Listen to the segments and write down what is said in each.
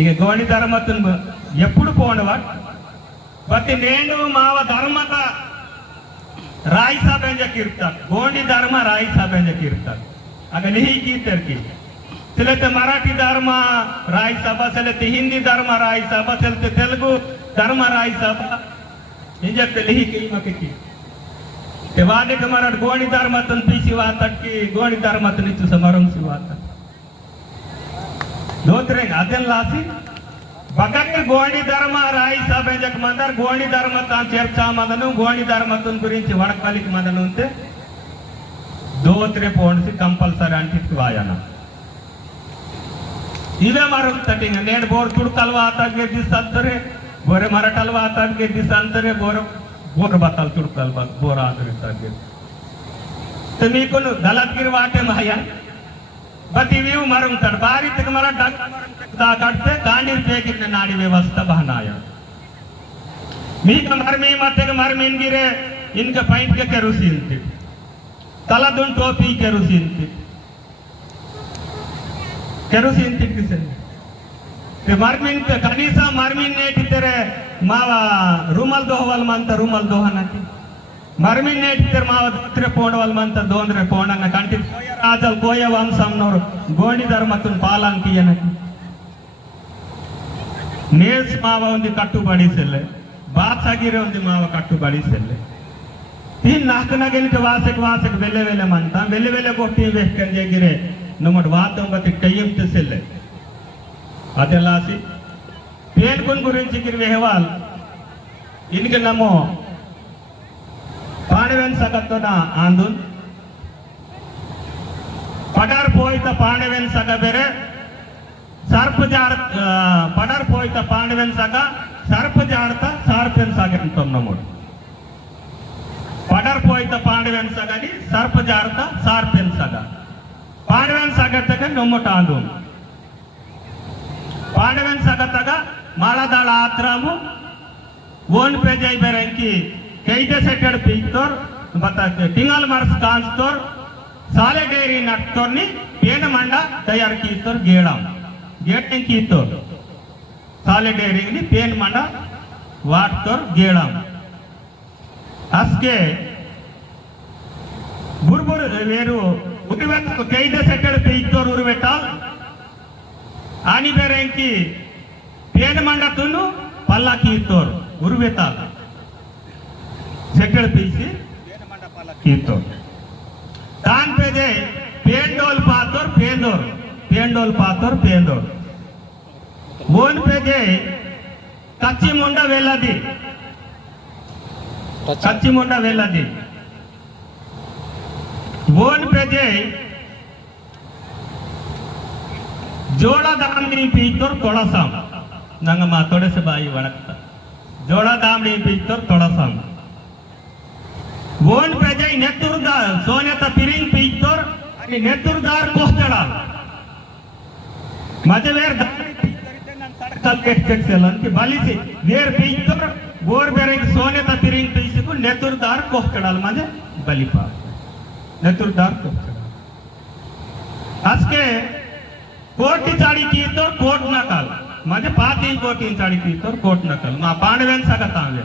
ಈಗ ಗೋಣಿ ಧರ್ಮತನ್ ಎಪ್ಪಡು ಪೋಂಡವ ಬತ್ತಿ ನೇನು ಮಾವ ಧರ್ಮದ ರಾಯ್ ಸಾಬ್ ಎಂಜಕ್ ಇರ್ತಾರ ಗೋಂಡಿ ಧರ್ಮ ರಾಯ್ ಸಾಬ್ ಎಂಜಕ್ ಇರ್ತಾರ ಆಗ ನಿಹಿ ಗೀತರ್ಕಿ ಸೆಲೆತೆ ಮರಾಠಿ ಧರ್ಮ ರಾಯ್ ಸಭಾ ಸೆಲೆತೆ ಹಿಂದಿ ಧರ್ಮ ರಾಯ್ ಸಭಾ ಸೆಲೆತೆ ತೆಲುಗು ಧರ್ಮ ರಾಯ್ ಸಭಾ ಇಂಜಕ್ಕೆ ನಿಹಿ ಕೈಮಕ್ಕೆ ते वादे के मराठ गोणी दार मतन पीसी वाहतात की गोणी दार मतनीचं समारंभ वाहतात ದೋತ್ರೇಗ ಅದೆಲ್ಲ ಆಸಿ భగత్ గోణి ధర్మ రాయి సభ్యజక్ మందర్ గోణి ధర్మ తాను చేర్చా మదను గోణి ధర్మత్వం గురించి వడకలికి మదను ఉంటే దోత్రే పోండిసి కంపల్సరీ అంటికి వాయన ఇవే మరొకటి నేను బోరు తుడతలు ఆతాగే తీసంతరే బోరె మరటలు ఆతాగే తీసంతరే బోర బోర బతాలు తుడతలు బోర ఆదరి నీకు దళత్గిరి వాటే మాయా गलतगिरी वाटे माया बती विव मरून तर बारी तक मला डाक दा काढते कांडीर पेकिन नाडी व्यवस्था बहनाया मी का मर मी मते का मर मीन गिरे इनका पैंट के केरोसिन थी तला दुन टोपी केरोसिन थी केरोसिन थी किसे ते मर्मीन ಮರ್ಮಿನೇಟಿಕರ್ ಮಾವತ್ರ ಪೋಣವಲ್ಮಂತದ್ದು ಅಂದ್ರೆ ಪೋಣಂಗ ಕಂಟಿ ರಾಜಲ್ ಕೋಯ ವಂಶಂನವರು ಗೋಣಿ ಧರ್ಮಕ್ಕನ್ ಪಾಲಂಕಿಯನ ನೇಸ್ ಮಾವ ಒಂದು ಕಟ್ಟು ಬಡಿಸಲ್ಲೆ ಬಾತ್ಸಾಗಿರೆ ಒಂದು ಮಾವ ಕಟ್ಟು ಬಡಿಸಲ್ಲೆ ಈ ನಾಲ್ಕು ನಗಲಿಕ್ಕೆ ವಾಸಕ್ಕೆ ವಾಸಕ್ಕೆ ಬೆಲೆ ಬೆಲೆ ಮಂತ ಬೆಲೆ ಬೆಲೆ ಕೊಟ್ಟು ಬೇಕಂದ್ರೆ ನಮ್ಮ ವಾತಂಬತ್ತಿ ಕೈಯ್ಯಂ ತಿಸಿಲ್ಲೆ ಅದೆಲ್ಲ ಆಸಿ ಪೇನ್ಕೊಂಡ್ ಗುరించి ವ್ಯವಹಾರ ಇನ್ಗೆ ನಮ್ಮ పాండవన్ సగత్తున ఆందు పడార్ పోయిత పాండవన్ సగ వేరే సర్ప జార పడార్ పోయిత పాండవన్ సగ. సర్ప జారత సార్పెన్ సగం తొన్నమోడు పడార్ పోయిత పాండవన్ సగని సర్ప జారత సార్పెన్ సగ. పాండవన్ సగత్తక నొమ్మట ఆందు పాండవన్ సగతగా మాలదాల ఆత్రాము ఓన్ పెజై బెరంకి ಕೈದಸೆಟೆಡ್ ಪೀಕ್ ತೋರ್ ಮತ್ತ ಟಿಂಗಲ್ ಮರ್ಸ್ ಕಾನ್ಸ್ ತೋರ್ ಸಾಲೆಗೇರಿ ನಟ್ ತೋರ್ನಿ ಏನು ಮಂಡ ತಯಾರು ಕೀತೋರ್ ಗೇಡ ಗೇಟ್ ಕೀತೋರ್ ಸಾಲೆಡೇರಿಂಗ್ ಪೇನ್ ಮಂಡ ವಾಟ್ ತೋರ್ ಗೇಡ ಅಸ್ಗೆ ಬುರ್ಬುರ್ ವೇರು ಉರಿವೆಟ್ಟು ಕೈದ ಸೆಟೆಡ್ ಪೀಕ್ತೋರ್ ಉರಿವೆಟ್ಟಾಲ್ ಆನಿ ಬೇರೆಂಕಿ ಪೇನ್ ಮಂಡ ತುನು ಪಲ್ಲ ಕೀತೋರ್ ಉರಿವೆತ್ತಾಲ್ చెక్కలు తీసి తీర్థోడు దానిపైదే పేండోల్ పాతోర్ పేందోర్ పేండోల్ పాతోర్ పేందోర్ ఓన్పేదే కచ్చిముండ వెళ్ళది కచ్చిముండ వెళ్ళది ఓన్పేదే ஜோடாதாமணி பீத்தோர் தொளசாம் நாங்கள் மா தொடசபாயி வணக்கம் ஜோடாதாமணி பீத்தோர் தொளசாம் વોન પે જઈ નેતુરદાર સોનેતા પિરિંગ પીતોર અને નેતુરદાર કોસ્તડા મજવેર ಕಲ್ಕೆಟ್ ಕಟ್ಸಲ್ಲ ಅಂತ ಬಲಿಸಿ ನೇರ್ ಬೀಗ್ತವ್ರ ಗೋರ್ ಬೇರೆ ಸೋನೆ ತಪ್ಪಿರಿಂಗ್ ತಿಳಿಸಿಕು ನೆತುರ್ದಾರ್ ಕೊಹ್ಕಡಲ್ ಮಾದೆ ಬಲಿಪ ನೆತುರ್ದಾರ್ ಕೊಹ್ಕಡಲ್ ಅಸ್ಕೆ ಕೋಟಿ ಚಾಡಿ ಕೀರ್ತೋರ್ ಕೋಟ್ ನಕಲ್ ಮಾದೆ ಪಾತಿ ಕೋಟಿ ಚಾಡಿ ಕೀರ್ತೋರ್ ಕೋಟ್ ನಕಲ್ ಮಾ ಪಾಂಡವೇನ್ ಸಗತಾವೆ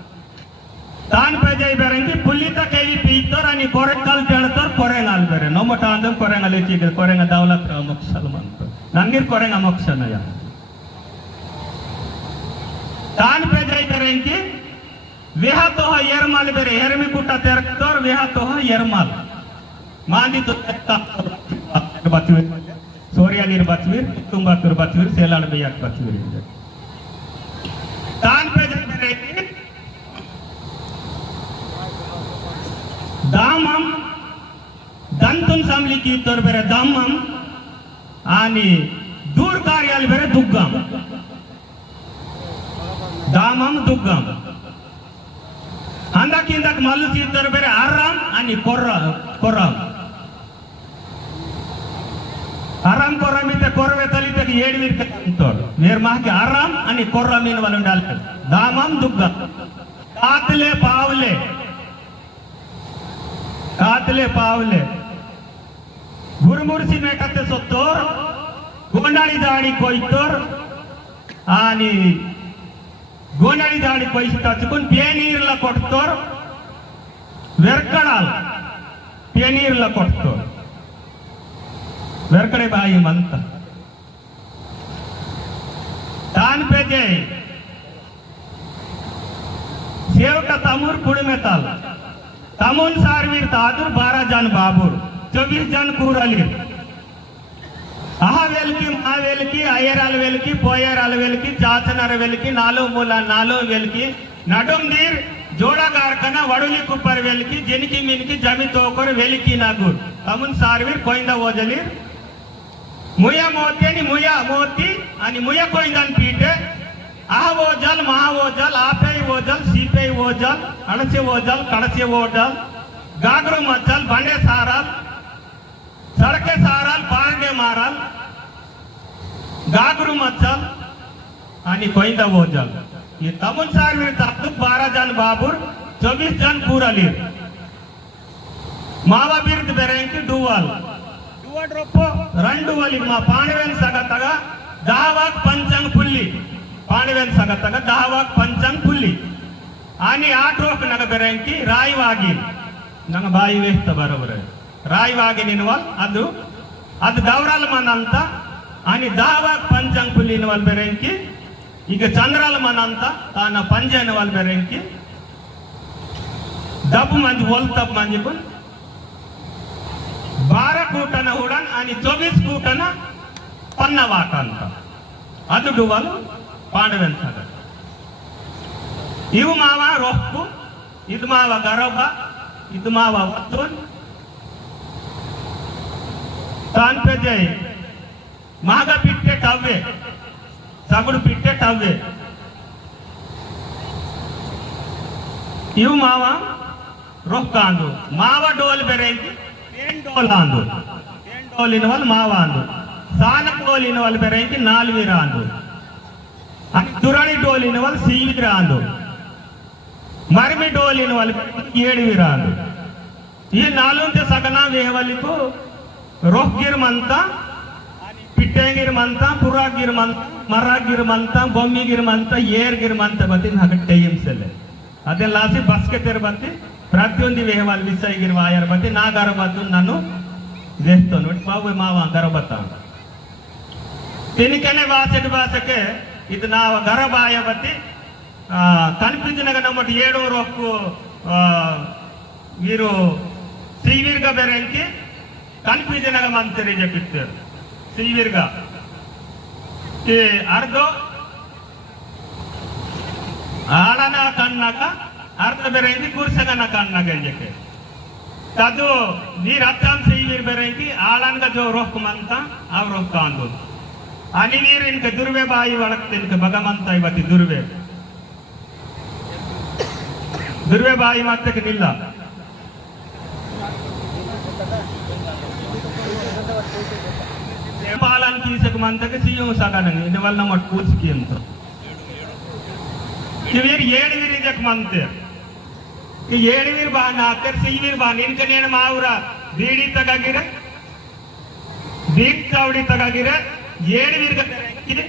ತಾನ್ ಪೇಜೈ ಬೇರಂಗಿ ಪುಲ್ಲಿತ ಕೈಲಿ ಪೀತರ್ ಅನಿ ಕೊರೆಕಲ್ ಕೇಳ್ತಾರ ಕೊರೆಂಗ ಅಲ್ ಬೇರೆ ನೋಮಟ ಅಂದ್ರೆ ಕೊರೆಂಗ ಲೆಚ್ಚಿಗೆ ಕೊರೆಂಗ ದೌಲತ್ ಅಮೋಕ್ಷಲ್ ಅಂತ ನಂಗಿರ್ ಕೊರೆಂಗ ಅಮೋಕ್ಷನಯ್ಯ ತಾನ್ ಪೇಜೈ ಬೇರಂಗಿ ವಿಹತೋಹ ಎರ್ಮಾಲ್ ಬೇರೆ ಎರ್ಮಿ ಕುಟ ತೆರಕ್ತೋರ್ ವಿಹತೋಹ ಎರ್ಮಾಲ್ ಮಾಂದಿ ಬಚ್ವೀರ್ ಸೋರಿಯಾಗಿರ್ ಬಚ್ವೀರ್ ಕುಟುಂಬತ್ತೂರ್ ಬಚ್ವೀರ್ ಸೇಲಾಡ್ ಬೇಯಕ್ ಬಚ್ವೀರ್ ಇದೆ कामली तोर बेरे दाम्माम आणि दूर कार्याल बेरे दुग्गाम दामम दुग्गाम ಹಂದ ಕಿಂದಕ್ ಮಲ್ಸಿ ಇದ್ದರು ಬೇರೆ ಆರಾಮ್ ಅನಿ ಕೊರ್ರ ಕೊರ್ರಾಮ್ ಆರಾಮ್ ಕೊರ್ರಾಮ್ ಇದ್ದ ಕೊರವೆ ತಲಿತಕ್ಕೆ ಏಡ್ವಿರ್ಕ ಅಂತೋಡು ವೇರ್ ಮಾಹಕ್ಕೆ ಆರಾಮ್ ಅನಿ ಕೊರ್ರ ಮೀನು ವಲ ಉಂಡಾಲ್ ದಾಮಂ ದುಗ್ಗ ಕಾತ್ಲೆ ಪಾವ್ಲೆ ಕಾತ್ಲೆ ಪಾವ್ಲೆ ಗುರುಮುರಿಸಿ ಮೇಕತ್ತೆ ಸೊತ್ತೋರ್ ಗೋಂಡಾಳಿ ದಾಡಿ ಕೊಯ್ತೋರ್ అని గోనడి దాడి పైసి తచ్చుకొని పేనీర్ల కొట్టుతారు వెరకడాలు పేనీర్ల కొట్టుతారు వెరకడే బాయి మంత దాని పేజే సేవక తమూర్ కుడిమెతాల్ తమూన్ సార్వీర్ తాదుర్ బారా జాన్ బాబూర్ చౌబీస్ జాన్ కూరలి అహవేలికి మహావేలికి అయ్యరాల వేలికి పోయేరాల వేలికి చాచనర వేలికి నాలుగు మూల నాలుగు వేలికి నడుం నీర్ జోడగార్కన వడులి కుప్పర్ వేలికి జనికి మినికి జమి తోకరు వెలికి నాకు తమున్ సార్వీర్ కొయింద ఓజలి ముయ మోతి అని ముయ మోతి అని ముయ కొయిందని పీటే అహ ఓజల్ మహా ఓజల్ ఆపే ఓజల్ సీపే ఓజల్ అణసే ఓజల్ కడసే ఓజల్ గాగ్రు మచ్చల్ బండే सड़के साराल बांगे माराल गागरू मचल आणि कोईंदा बोजल हे तमुल सारवीर तब्दू बारा जन बाबूर चोवीस जन पुराली मावा बिरद बेरेंकी डुवाल डुवाड रोपो रंडु वाली मा पाणवेन सगतग दहावाक पंचंग पुल्ली पाणवेन सगतग दहावाक पंचंग पुल्ली आणि आठ रोप नग बेरेंकी रायवागी नग बाई वेस्त बरोबर आहे రాయి రాయివాగి నిన్న అదు అది దవరాలు మనంత అని దావా పంచం పులిని వాళ్ళ పెరంకి ఇక చంద్రాల మనంత తాన పంజైన వాళ్ళ పెరంకి దబ్బు మంది ఓల్ దబ్బు మంది బార కూటన ఉడన్ అని చొబీస్ కూటన పన్న వాట అంత అదుడు వాళ్ళు పాండవెంత ఇవు మావా రొప్పు ఇది మావా గరబ ఇది మావా వత్తు తాన్పేదే మాగ పిట్టే టవ్వే సగుడు పిట్టే టవ్వే. ఇవి మావ రొక్కాందు మావ డోలు బెరైంది? ఏం డోల్ ఆందు? ఏం డోలిన వాళ్ళు మావ ఆందు. సాన డోలిన వాళ్ళు బెరైంది? నాలుగు రాదు. అని దురణి డోలిన వాళ్ళు సీవి రాదు. మరిమి ఇన్ వాళ్ళు ఏడువి రాదు. ఈ నాలుగు సగనా వేయవల్లికు ರೊಕ್ಕಿರ್ಮಂತ ಪಿಟ್ಟೆಗಿರ್ಮಂತ ಪುರಾಗಿರ್ಮಂತ ಮರಗಿರ್ಮಂತ ಬೊಮ್ಮಿಗಿರ್ಮಂತ, ಏರ್ಗಿರ್ಮಂತ ಬತ್ತಿನ ಹಾಗೆ ಟೈಮ್ಸ್ ಅಲ್ಲೇ. ಅದೆಲ್ಲ ಆಸಿ ಬಸ್ಕೆತೆರ್ ಬತ್ತಿ ಪ್ರತಿಯೊಂದು ವೇಹವಾಲ್ ವಿಸೈಗಿರುವ ಆಯರ್ ಬತ್ತಿ ನಾಗಾರ ಬದ್ದು ನಾನು ದೇಹತೋನು ಒಟ್ಟು ಬಾವು ಮಾವ ಗರ ಬತ್ತ ತಿನಿಕೆನೆ ವಾಸೆಟ್ ಬಾಸಕ್ಕೆ ಇದು ನಾವು ಗರಬಾಯ ಬತ್ತಿ ಕನ್ಪಿಸಿನಾಗ ನಮ್ಮಟ್ಟು ಏಳೂರು ಒಕ್ಕು ವೀರು ಶ್ರೀವೀರ್ಗ ಬೆರಂಕಿ ಕನ್ಫ್ಯೂಷನ್ ಆಗ ಅಂತ ಹೇಳಿದ್ರು ಸಿವಿಯರ್ಗಾ ಈ ಅರ್ಧ ಆಡನ ಕಣ್ಣಾಗ ಅರ್ಧ ಬೇರೆ ಐತಿ ಕುರ್ಸಗನ ಕಣ್ಣಾಗ ಎಂಜಕ್ಕೆ ತದು ನೀರ್ ಹತ್ತಾನ್ ಸಿವಿಯರ್ ಬೇರೆ ಐತಿ ಆಳನ್ಗ ಜೋ ರೋಹ್ಕಮಂತ ಅವ್ ರೋಹ್ಕ ಅಂದೋದು అని నీరు ఇంక దుర్వే బాయి వడక్తి ఇంక భగవంత ಇವತ್ತಿ ದುರ್ವೆ ದುರ್ವೆ ಬಾಯಿ ಮತ್ತೆ ನಿಲ್ಲ ನೇಪಾಳನ್ನು ತೀಸಕಮಂತಕ್ಕೆ ಸಿಎಂ ಸಾಗಾನೆ ಇದೆಲ್ಲ ಮಟ್ಟ ಕೂಸಿಕೆ ಅಂತ ಇವರು ಏಳು ವೀರ್ ಇದಕ್ಕೆ ಈ ಏಳು ವೀರ್ ಬಾ ನಾ ತೆರ್ಸಿ ವೀರ್ ಬಾ ನಿನ್ಕ ನೇನು ಮಾವುರ ಬೀಡಿ ತಗಾಗಿರ ಬೀಡ್ ಚಾವಡಿ ತಗಾಗಿರ ಏಳು ವೀರ್ ಇದೆ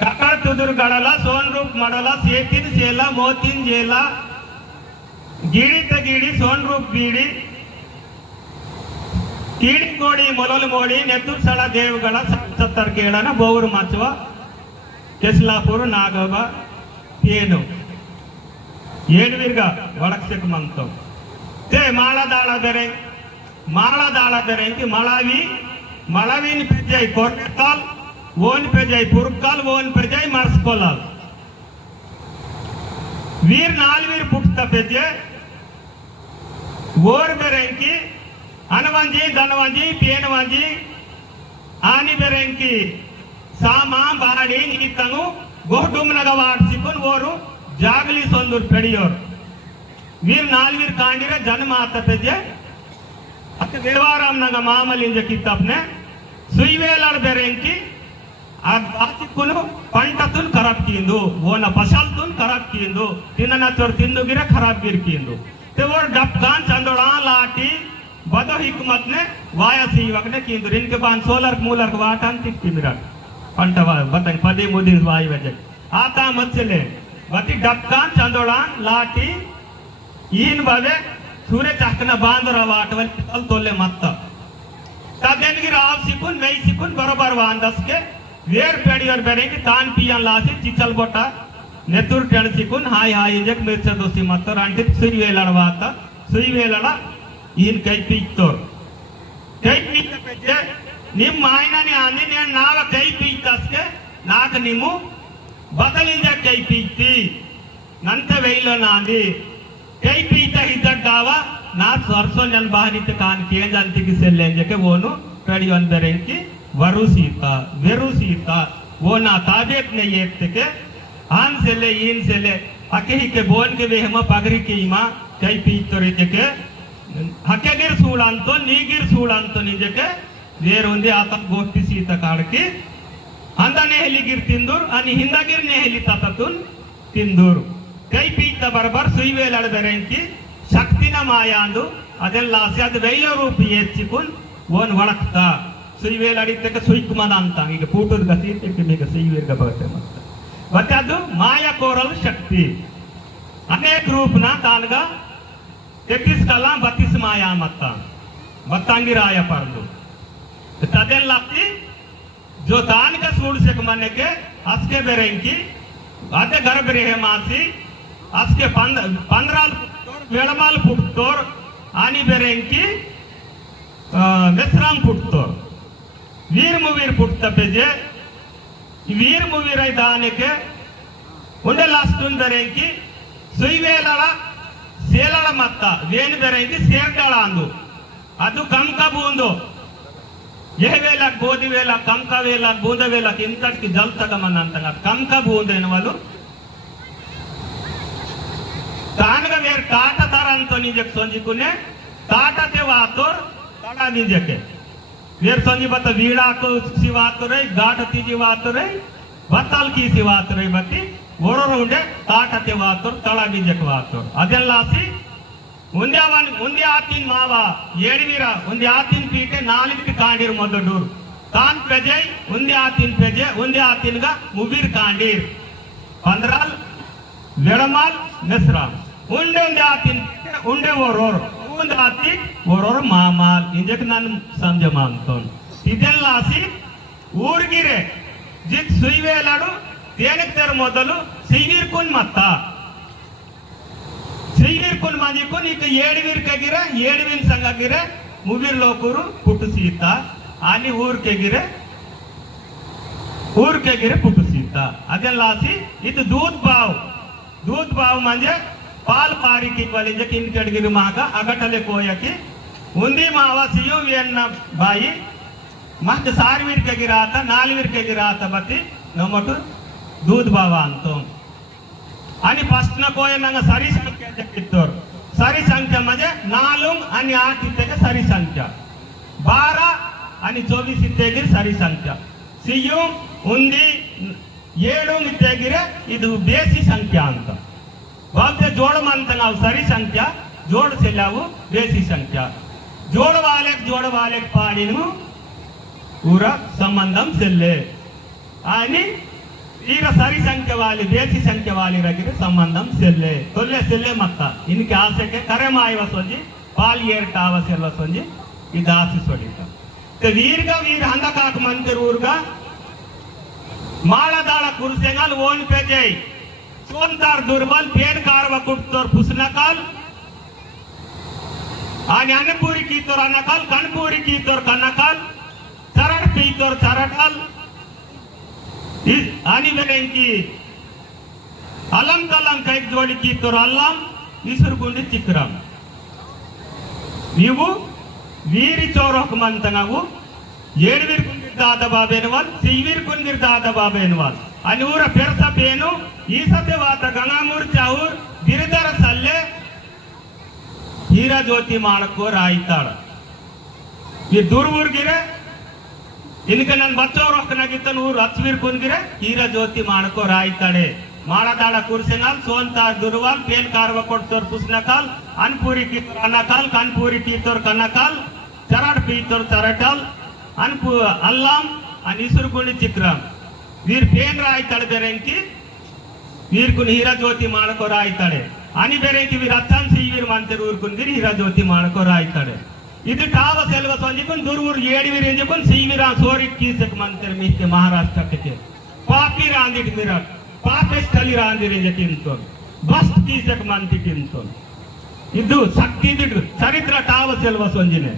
ಕಕ್ಕಳ ತುದುರು ಗಡಲ ಸೋನ್ ರೂಪ್ ಮಾಡಲ ಸೇತಿನ ಸೇಲ ಮೋತಿನ ಜೇಲ ಗಿಡಿ ತಗಿಡಿ ಸೋನ್ ರೂಪ್ ಬೀಡಿ ತೀಡಿಗೋಡಿ ಮೊಲಲುಗೋಡಿ ನೆತ್ತೂರ್ಸಳ ದೇವುಗಳ ಸತ್ತರ್ಗೆಗಳನ್ನು ಬೋವರು ಮಾಚುವ ಕೆಸ್ಲಾಪುರ ನಾಗವ ಏನು ಏನುವಿರ್ಗ ಒಳಗ್ಸಕ್ಕೆ ಮಂತು ದೇ ಮಾಳದಾಳ ದೆರೆ ಮಾಳದಾಳ ದೆರೆ ಇಂಕಿ ಮಳಾವಿ ಮಳವಿನ ಪೆಜೈ ಕೊರ್ಕಾಲ್ ಓನ್ ಪೆಜೈ ಪುರ್ಕಾಲ್ ಓನ್ ಪೆಜೈ ಮರ್ಸ್ಕೊಲಾಲ್ ವೀರ್ ನಾಲ್ವೀರ್ ಪುಟ್ಟ ಪೆಜೆ ಓರ್ ಬೆರೆಂಕಿ ಹನುಮಂಜಿ ಧನವಂಜಿ ತೇನವಂಜಿ ಆನಿ ಬೆರೆಂಕಿ ಸಾಮ ಬಾಡಿ ನೀತನು, ಗೋಟುಮ್ನಗವ ಆಡ್ಸಿಕೊಂಡು ಓರು ಜಾಗಲಿ ಸೊಂದೂರು ಪೆಡಿಯೋರು. ವೀರ್ ನಾಲ್ವೀರ್ ಕಾಂಡಿರ, ಜನ್ಮಾತ ಪೆಜೆ ಅಕ್ಕ ದೇವಾರಾಮ್ನಗ ಮಾಮಲಿಂಜ ಕಿತ್ತಪ್ನೆ ಸುಯ್ವೇಲಾಡ ಬೆರೆಂಕಿ ಆಸಿಕ್ಕುನು ಪಂಟತುನ್ ಖರಾಬ್ ಕೀಂದು ಓನ ಪಶಾಲ್ತುನ್ ಖರಾಬ್ ಕೀಂದು ತಿನ್ನನ ಚೋರ್ ತಿಂದುಗಿರ ಖರಾಬ್ ಗಿರ್ ಕೀಂದು ते वो डपकान चंदोड़ा लाठी बद हिकमत ने, वाया सीवक ने रिंग के बान सोलर मूलर को वाटन तिक तिमिरा पंटवा बतंग पदे मुदिन वाई वजे। आता मत चले बती डक्कान चंदोड़ान लाठी इन बवे सूर्य चाकना बाँध रहा वाट वल तल तोले मत तब देन की राव सिकुन नई सिकुन बरोबर वांदस के वेर पेड़ी और बेरे की तान पिया लासी, चिचल बोटा। नेतुर टेड़ सिकुन हाय हाय, जग मिर्चा दोसी दोस्ती मत और अंटित सुई वेलड़ वाता, सुई वेलड़ा పీక్తోర్ ಕೈ ಪೀಕ ಪೆಜ್ಜೆ ನಿಮ್ಮ ಆಯ್ನನಿ ಅಂದಿ నేను ನಾವ ಕೈ ಪೀಕ್ತಸ್ಕೆ నాకు నిమ్ము బదలింజ కై పీక్తి ನಂತ ವೆಯ್ಲೋ ನಾಂದಿ ಕೈ ಪೀತ ಇದ್ದಕ್ಕಾವ ನಾ ಸರ್ಸೋ ನನ್ ಬಾರಿತ ಕಾನ್ ಕೇಂದ್ರ ಅಂತಿಗೆ ಸೆಲ್ಲೆ ಅಂಜಕ್ಕೆ ಓನು ಕಡಿ ಒಂದರೆಂಕಿ ವರು ಸೀತ ವೆರು ಸೀತ ಓ ನಾ ತಾಬೇತ್ ನೆ ಏಕ್ತಕ್ಕೆ ಆನ್ ಸೆಲ್ಲೆ ಈನ್ ಸೆಲ್ಲೆ ಅಕ್ಕೆ ಹಿಕ್ಕೆ ಬೋನ್ಗೆ ವೇಹಮ ಪಗರಿಕೆ ಇಮ ಕೈ ಪೀತೊರಿಕೆ ಹಕ್ಕೆಗಿರ್ ಸೂಳಂತೋ ನೀಗಿರ್ ಸೂಳಂತೋ ನಿಜಕ್ಕೆ వేరుంది ఆత గోష్ఠి సీత కాడికి అందనే హెలిగిర్ తిందూర్ అని హిందగిర్ నే హెలి తతతున్ ತಿಂದೂರು ಕೈ ಪೀತ ಬರಬರ್ ಸುಯ್ವೇಲಡ ಬೆರೆಂಕಿ ಶಕ್ತಿನ ಮಾಯಾಂದು ಅದೆಲ್ಲ ಅದು ವೈಲ ರೂಪಿ ಎಚ್ಚಿಕುನ್ ಓನ್ ಒಳಕ್ತ ಸುಯ್ವೇಲ್ ಅಡಿತಕ್ಕೆ ಸುಯ್ಕುಮನ ಅಂತ ಈಗ ಪೂಟದ ಗತಿ ತಿಕ್ಕಿ ಈಗ ಸುಯ್ವೀರ್ಗ ಬರುತ್ತೆ ಮತ್ತೆ ಮತ್ತೆ ಅದು ಮಾಯ ಕೋರಲು ಶಕ್ತಿ ಅನೇಕ ರೂಪನ ತಾನ್ಗ तेतीसकल बतीसमाया मत बतांगी राय पर्द तदन लाती जो दान का सूर्य से मन के हसके बेरेंकी अदे गर्भ रेह मासी हसके पंद्रह वेड़माल पुटतोर आनी बेरेंकी विश्राम पुटतोर वीर मुवीर पुटते पेजे वीर मुवीर दाने के उन्हें लास्ट उन बेरेंकी सुई वेला ಸೇಲಳ ಮತ್ತ ವೇಣು ಬೆರೆಂಕಿ ಸೇರ್ದಳ ಅಂದು ಅದು ಕಂಕ ಬೂಂದು ఏ వేళ గోధి వేళ కంక వేళ బూద వేళకి ఇంతటికి జల్ తగమని అంతగా కంక బూందైన వాళ్ళు ತಾನಗ ಬೇರೆ ತಾಟ ತರ ಅಂತ ನಿಜಕ್ಕೆ ಸಂಜಿಕುನೆ ತಾಟತೆ ವಾತೋರ್ ತಡ ನಿಜಕ್ಕೆ ಬೇರೆ ಸಂಜಿ ಬತ್ತ ವೀಡಾಕು ಸಿವಾತುರೈ ಗಾಟ ತಿಜಿ ವಾತುರೈ ಬತ್ತಾಲ್ ಕಿ ಗೋಣೂರುಂಡೆ ತಾಟತಿ ವಾತುರ್, ತಳ ಬೀಜಕ್ಕೆ ವಾತುರ್. ಅದೆಲ್ಲ ಆಸಿ ಒಂದೇ ಮನ್ ಒಂದೇ ಆತಿನ ಮಾವ, ಏಳುವೀರ, ಒಂದೇ ಆತಿನ ಪೀಟೆ ನಾಲ್ಕು ಕಾಂಡೀರ್ ಮೊದಲೂರು ತಾನ್ ಪ್ರಜೆ, ಒಂದೇ ಆತಿನ ಪ್ರಜೆ, ಒಂದೇ ಆತಿನ್ಗ ಮುಬೀರ್ ಕಾಂಡೀರ್. ಪಂದ್ರಾಲ್ ವೆಡಮಾಲ್ ಮೆಸ್ರಾಲ್ ಉಂಡೆ, ಒಂದೇ ಆತಿನ, ಉಂಡೆ ಓರೋರು. ಒಂದು ಆತಿ, ಓರೋರು ಮಾಮಾಲ್. ಇಂಜಕ್ ನಾನು ಸಂಜೆ ಅಂತೋನ್ ಇದೆಲ್ಲ ಊರ್ಗಿರೆ, ಜಿತ್ ಸುಯ್ವೇಲಾಡು ದೇನಕ್ಕೆ ಮೊದಲು? ಸಿವೀರ್ಕೊಂಡ್ ಮತ್ತ. ಸಿವೀರ್ಕೊಂಡ್ ಮಾದಿಕೊಂಡ್ ಈಗ ಏಡ್ವೀರ್ಕಗಿರ ಏಡ್ವಿನ್ ಸಂಗಾಗಿರ ಮುಗಿರ್ ಲೋಕೂರು ಪುಟ್ಟು ಸೀತ. ಅಲ್ಲಿ ಊರ್ಕೆಗಿರೆ ಊರ್ಕೆಗಿರೆ ಪುಟ್ಟು ಸೀತ. ಅದೆಲ್ಲಾಸಿ ಇದು ದೂದ್ ಬಾವ್. ದೂದ್ ಬಾವ್ ಮಂಜೆ ಪಾಲ್ ಪಾರಿಕಿ ವಲಿಜೆ ಕಿನ್ ಕೆಡಗಿರು ಮಾಗ, ಅಗಟಲೆ ಕೋಯಕಿ. ಉಂದಿ ಮಾವ ಸಿಯು ವಿಯನ್ನ ಬಾಯಿ. ಮತ್ತೆ ಸಾರ್ವೀರ್ಕೆಗಿರಾತ ನಾಲ್ವೀರ್ಕೆಗಿರಾತ ಬತ್ತಿ. ನಮ್ಮಟು ದೂದ್ ಬಾವ ಅಂತ అని ಫಸ್ಟ್ನ ಕೋಯ ನಂಗೆ ಸರಿ ಸಂಖ್ಯೆ ಅಂತ ಕಿತ್ತೋರು ಸರಿ ಸಂಖ್ಯೆ ಮಧ್ಯೆ ನಾಲು అని ಆತಿತ್ತೆಗೆ ಸರಿ ಸಂಖ್ಯೆ ಬಾರ అని ಚೋಬೀಸ್ ಇತ್ತೆಗಿರಿ ಸರಿ ಸಂಖ್ಯೆ ಸಿಯು ಉಂದಿ ಏಳು ಇತ್ತೆಗಿರೆ ಇದು ಬೇಸಿ ಸಂಖ್ಯೆ ಅಂತ ವಾಕ್ಯ ಜೋಡಮ ಅಂತ ನಾವು ಸರಿ ಸಂಖ್ಯೆ ಜೋಡಿಸಿಲ್ಲವು ಬೇಸಿ ಸಂಖ್ಯೆ ಜೋಡವಾಲೆಕ್ ಜೋಡವಾಲೆಕ್ ಪಾಡಿನು ಊರ ಸಂಬಂಧಂ ಸೆಲ್ಲೆ అని ಈಗ ಸರಿ ಸಂಖ್ಯೆ ವಾಲಿ ದೇಸಿ ಸಂಖ್ಯೆ ವಾಲಿರಾಗಿದ್ದು ಸಂಬಂಧಂ ಸೆಲ್ಲೆ ಸೊಲ್ಲೆ ಸೆಲ್ಲೆ ಮತ್ತ ಇನ್ಕೆ ಆಸೆಗೆ ಕರೆ ಮಾಯವ ಸೊಂಜಿ ಪಾಲಿಯರ್ ಟಾವ ಸೆಲ್ಲ ಸೊಂಜಿ ಇದು ಆಸಿ ಸೊಡಿತ ವೀರ್ಗ ವೀರ್ ಹಂಗ ಕಾಕ ಮಂದಿರ ಊರ್ಗ ಮಾಳದಾಳ ಕುರ್ಸೆಂಗಲ್ ಓನ್ ಪೇಜೈ ಸೋಂತಾರ್ ದುರ್ಬಲ್ ಪೇನ್ ಕಾರ್ವ ಕುಟ್ತೋರ್ ಪುಸ್ನಕಾಲ್ ಆನೆ ಅನ್ನಪೂರಿ ಕೀತೋರ್ ಅನ್ನಕಾಲ್ ಕಣ್ಪೂರಿ ಕೀತೋರ್ ಕನ್ನಕಾಲ್ ಚರಡ್ ಪೀತೋರ್ ಚರಡಲ್ ಆನಿವೆರೆಂಕಿ ಅಲಂ ಕಲಂ ಕೈ ಜೋಡಿ ಕಿತ್ತೋರು ಅಲ್ಲಂ ಇಸುರುಗುಂಡಿ ಚಿಕ್ಕರಾಮ್ ನೀವು ವೀರಿ ಚೌರಕ್ ಮಂತ ನಾವು ಏಳುವೀರ್ ಕುಂದಿರ್ ದಾದ ಬಾಬೇನುವಾಲ್ ಸಿವೀರ್ ಕುಂದಿರ್ ದಾದ ಬಾಬೇನುವಾಲ್ ಅನೂರ ಪೆರಸಪೇನು ಈಸತೆವಾತ ಗಣಾಮೂರ್ ಚಾವೂರ್ ದಿರಿದರ ಸಲ್ಲೆ ಹೀರಾ ಜ್ಯೋತಿ ಮಾಡಕ್ಕೋ ರಾಯ್ತಾಳ ಈ ದುರ್ಗುರ್ಗಿರೆ ಇನ್ಕ ನನ್ ಬಚ್ಚೋ ರೊಕ್ಕನಾಗಿದ್ದ ಊರು ರತ್ವೀರ್ ಕುಂದಿರ ಹೀರ ಜ್ಯೋತಿ ಮಾಡ್ಕೋ ರಾಯ್ತಾಳೆ ಮಾಡದಾಳ ಕುರ್ಸಿನಾಲ್, ಸೋಂತ, ದುರ್ವಾಲ್ ಪೇನ್ ಕಾರ್ವ ಕೊಡ್ತೋರ್ ಪುಸ್ನಕಾಲ್, ಅನ್ಪೂರಿ ಕೀತೋರ್ ಅನ್ನಕಾಲ್, ಕನ್ಪೂರಿ ಕೀತೋರ್ ಕನ್ನಕಾಲ್, ಚರಡ್ ಪೀತೋರ್ ಚರಟಲ್, ಅನ್ಪು ಅಲ್ಲಾಮ್ ಅನ್ ಇಸುರುಗುಣಿ ಚಿತ್ರಂ ವೀರ್ ಪೇನ್ ರಾಯ್ತಾಳೆ ಬೆರೆಂಕಿ, ವೀರ್ ಕುನ್ ಹೀರ ಜ್ಯೋತಿ ಮಾಡ್ಕೋ ರಾಯ್ತಾಳೆ ಅನಿ ಬೆರೆಂಕಿ ವೀರ್ ಅಚ್ಚನ್ ಸಿ ವೀರ್ ಊರ್ ಕುಂದಿರಿ ಹೀರ ಜ್ಯೋತಿ ಮಾಡ್ಕೋ ರಾಯ್ತಾಳೆ ఇది కావ సెలవ సంజకుని దుర్వురు ఏడు వీరు ఏం చెప్పని సీవిరా సోరి కీసక్ మంతరు మీకే మహారాష్ట్రకి పాపి రాందిటి మీరు పాపెస్టలి రాందిరి జకింతో బస్ట్ కీసక్ మంతి కింతో ಇದು ಶಕ್ತಿ ಬಿಡ್ರು ಚರಿತ್ರ ಟಾವ ಸೆಲ್ವ ಸೊಂಜಿನೆ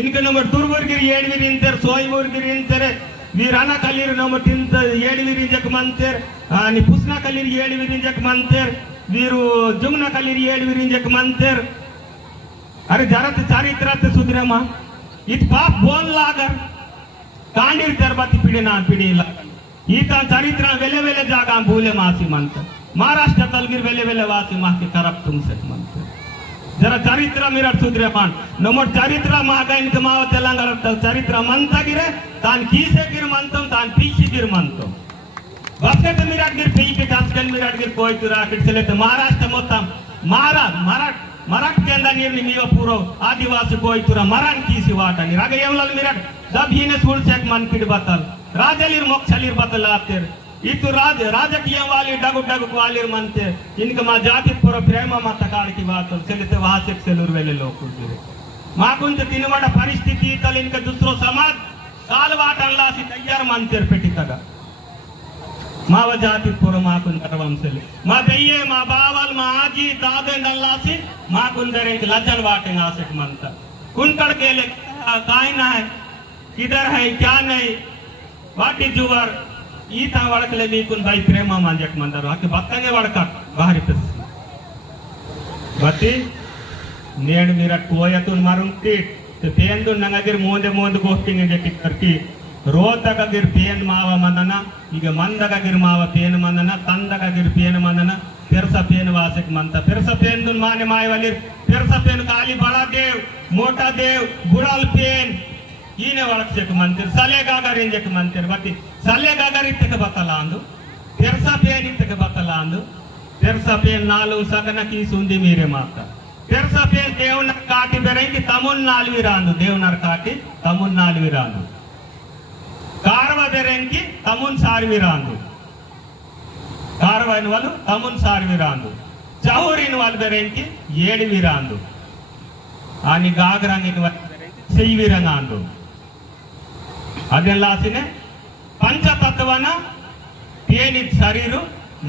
ಇನ್ಕ ನಮ್ಮ ದುರ್ವರ್ಗಿರಿ ಏಳುವಿರಿ ಇಂತಾರೆ ಸೋಯ್ಮೂರ್ಗಿರಿ ಇಂತಾರೆ వీరు అన్న కల్లీరు నమ్మ తింత ఏడువిరి ఇంజక్ మంతేర్ నీ పుస్న కల్లీరు ఏడువిరి ఇంజక్ మంతేర్ వీరు జమున కల్లీరు ఏడువిరి ఇంజక్ अरे जरत चरित्र सुधरम इत पाप बोल लागर कांडीर तरबत पीढ़ी ना पीढ़ी लागन तो चरित्र वेले वेले जागा भूले मासी मंत। महाराष्ट्र तलगिर वेले वेले वासी मा के करप तुम से मंत। जरा चरित्र मेरा सुधरे पान। नम चरित्र महागैन के माव तेलंगा तो चरित्र मंत गिरे। तान कीसे गिर मंत, तान पीछे गिर मंत। वक्त तो मेरा गिर, पीछे कसकन मेरा गिर, कोई तुरा फिर चले तो महाराष्ट्र मोतम। महाराज महाराज మరాఠ్ మరాఠ్ కేంద్ర నీరు మీవ పూరో ఆదివాసి పోయితురా మరాన్ కీసి వాటని రగ ఏమల మీరు దబ్ హీనే సూల్ చెక్ మన్ పిడి బతల్ రాజలీర్ మొక్షలీర్ బతల్ ఆతేర్ ఇటు రాజ రాజకీయం వాళ్ళు డగు డగు వాళ్ళు మంతే ఇంక మా జాతి పుర ప్రేమ మత కాడికి వాతలు చెల్లితే వాసెక్ సెలూరు వెళ్ళే లోకుడు మాకుంత తినబడ పరిస్థితి తల ఇంక దుసరో సమాజ్ కాలువాటల్లాసి తయ్యారు మంతేరు పెట్టి తగా మా జాతి పూర్వం मावा मनना ಈಗ ಮಂದಗಗಿರ್ ಮಾವ ಪೇನು ಮಂದನ ತಂದಗಗಿರ್ ಪೇನು ಮಂದನ ಪೆರ್ಸ ಪೇನು ವಾಸಕ್ ಮಂತ ಪೆರ್ಸ ಪೇನ್ ಮಾನೆ ಮಾಯವಲಿ ಪೆರ್ಸ ಪೇನು ಕಾಲಿ ಬಳ ದೇವ್ ಮೋಟಾ ದೇವ್ ಬುಡಾಲ್ ಪೇನ್ ಈನೆ ಒಳಗ್ಸಕ್ ಮಂತಿರ್ ಸಲೆಗಾಗರ್ ಇಂಜಕ್ ಮಂತಿರ್ ಬತ್ತಿ ಸಲೆಗಾಗರ್ ಇತ್ತಕ್ಕೆ ಬತ್ತಲ್ಲ ಅಂದು ಪೆರ್ಸ ಪೇನ್ ಇತ್ತಕ್ಕೆ ಬತ್ತಲ್ಲ ಅಂದು ಪೆರ್ಸ ಪೇನ್ ನಾಲು ಸಗನ ಕೀಸುಂದಿ ಮೀರೆ ಮಾತ ಪೆರ್ಸ ಪೇನ್ ದೇವ್ನ ಕಾಟಿ ಬೆರೈತಿ ತಮುನ್ ನಾಲ್ವಿ ರಾಂದು ದೇವ್ನರ್ ಕಾಟಿ ತಮುನ್ ನಾಲ್ವಿ ರಾಂದು ಕಾರವದೆರೆಂಕಿ ತಮುನ್ ಸಾರ್ವಿರಾಂದು ಕಾರವನವಲು ತಮುನ್ ಸಾರ್ವಿರಾಂದು ಚೌರಿನ ವಲ್ದೆರೆಂಕಿ ಏಳುವಿರಾಂದು ಆನಿ ಗಾಗ್ರಂಗಿನ செய்விரனாண்டு ಅದೆಲ್ಲಾಸಿನೆ ಪಂಚತತ್ವನ ತೇನಿತ್ ಶರೀರು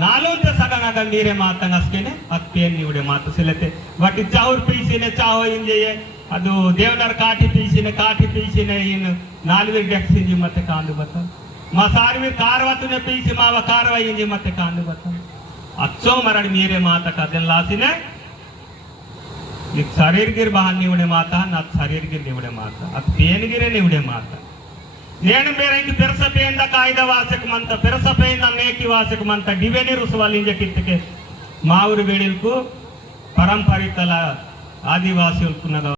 ನಾಲೋಂತ ಸಗನದ ನೀರೆ ಮಾತಂಗ ಅಸ್ಕೇನೆ ಅತ್ತೇನ್ ನೀವುಡೆ ಮಾತು ಸಿಲತೆ ಬಟ್ ಚೌರ್ ಪೀಸಿನೆ ಚಾಹೋ ಇಂಜೆಯೇ ಅದು ದೇವನರ ಕಾಟಿ ಪೀಸಿನೆ ಕಾಟಿ ಪೀಸಿನೆ ಇನ್ನು ನಾಲ್ವರಿಗೆ ಎಕ್ಸಿಂಜಿ ಮತ್ತೆ ಕಾಂದು ಬತ್ತ ಮಾ ಸಾರ್ವಿ ಕಾರ್ವತನೆ ಪೀಸಿ ಮಾವ ಕಾರ್ವ ಇಂಜಿ ಮತ್ತೆ ಕಾಂದು ಬತ್ತ ಅಚ್ಚೋ ಮರಣ ಮೀರೆ ಮಾತ ಕದನ್ ಲಾಸಿನ ಈಗ ಶರೀರ್ ಗಿರ್ ಬಹನ್ ನಿವಡೆ ಮಾತ ನಾ ಶರೀರ್ ಗಿರ್ ನಿವಡೆ ಮಾತ ಅದ್ ಪೇನ್ ಗಿರೆ ನಿವಡೆ ಮಾತ నేను మేరైంది పెరసపేంద కాయిద వాసకమంత పెరసపేంద మేకి వాసకమంత డివేని రుసవాలింజ కిత్తకే మా ఊరు వేడిలకు పరంపరితల ఆదివాసులకు